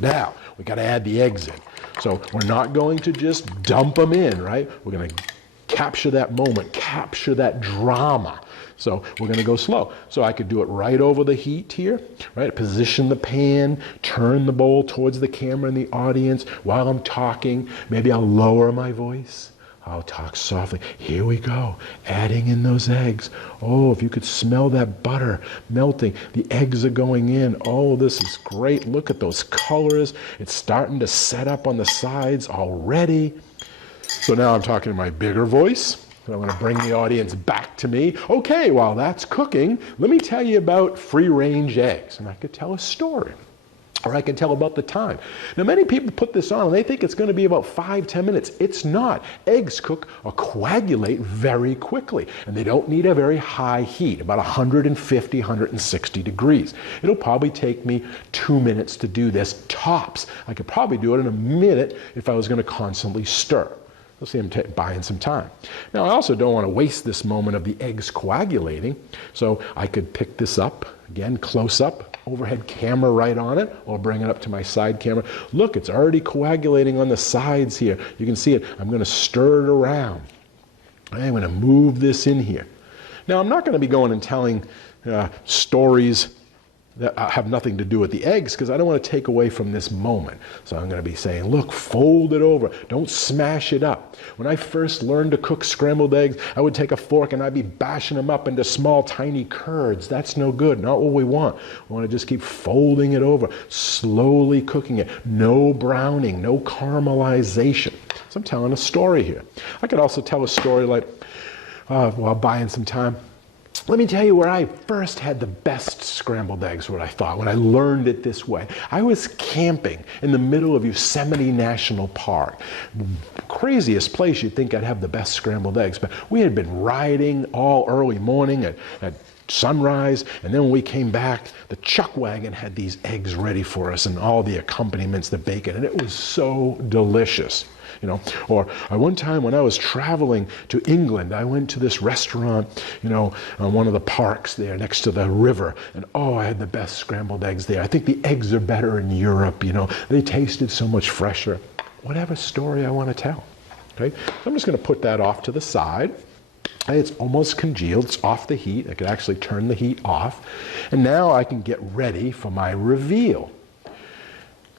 Now, we got to add the eggs in. So we're not going to just dump them in, right? We're going to capture that moment, capture that drama. So we're going to go slow. So I could do it right over the heat here, right? Position the pan, turn the bowl towards the camera and the audience while I'm talking. Maybe I'll lower my voice. I'll talk softly. Here we go, adding in those eggs. Oh, if you could smell that butter melting. The eggs are going in. Oh, this is great. Look at those colors. It's starting to set up on the sides already. So now I'm talking in my bigger voice. I'm going to bring the audience back to me. Okay, while that's cooking, let me tell you about free-range eggs. And I could tell a story. Or I can tell about the time. Now, many people put this on and they think it's going to be about 5-10 minutes. It's not. Eggs cook or coagulate very quickly, and they don't need a very high heat, about 150, 160 degrees. It'll probably take me 2 minutes to do this, tops. I could probably do it in a minute if I was going to constantly stir. You'll see I'm buying some time. Now, I also don't want to waste this moment of the eggs coagulating, so I could pick this up, again, close up, overhead camera right on it, or bring it up to my side camera. Look, it's already coagulating on the sides here. You can see it. I'm going to stir it around. I'm going to move this in here. Now, I'm not going to be going and telling stories that have nothing to do with the eggs, because I don't want to take away from this moment. So I'm going to be saying, look, fold it over. Don't smash it up. When I first learned to cook scrambled eggs, I would take a fork and I'd be bashing them up into small, tiny curds. That's no good. Not what we want. We want to just keep folding it over, slowly cooking it. No browning, no caramelization. So I'm telling a story here. I could also tell a story like, while buying some time, let me tell you where I first had the best scrambled eggs, what I thought, when I learned it this way. I was camping in the middle of Yosemite National Park. Craziest place you'd think I'd have the best scrambled eggs, but we had been riding all early morning at sunrise, and then when we came back, the chuck wagon had these eggs ready for us and all the accompaniments, the bacon, and it was so delicious. You know, or one time when I was traveling to England, I went to this restaurant, you know, on one of the parks there next to the river, and oh, I had the best scrambled eggs there. I think the eggs are better in Europe, you know, they tasted so much fresher. Whatever story I want to tell, okay? So I'm just going to put that off to the side. It's almost congealed, it's off the heat. I could actually turn the heat off. And now I can get ready for my reveal.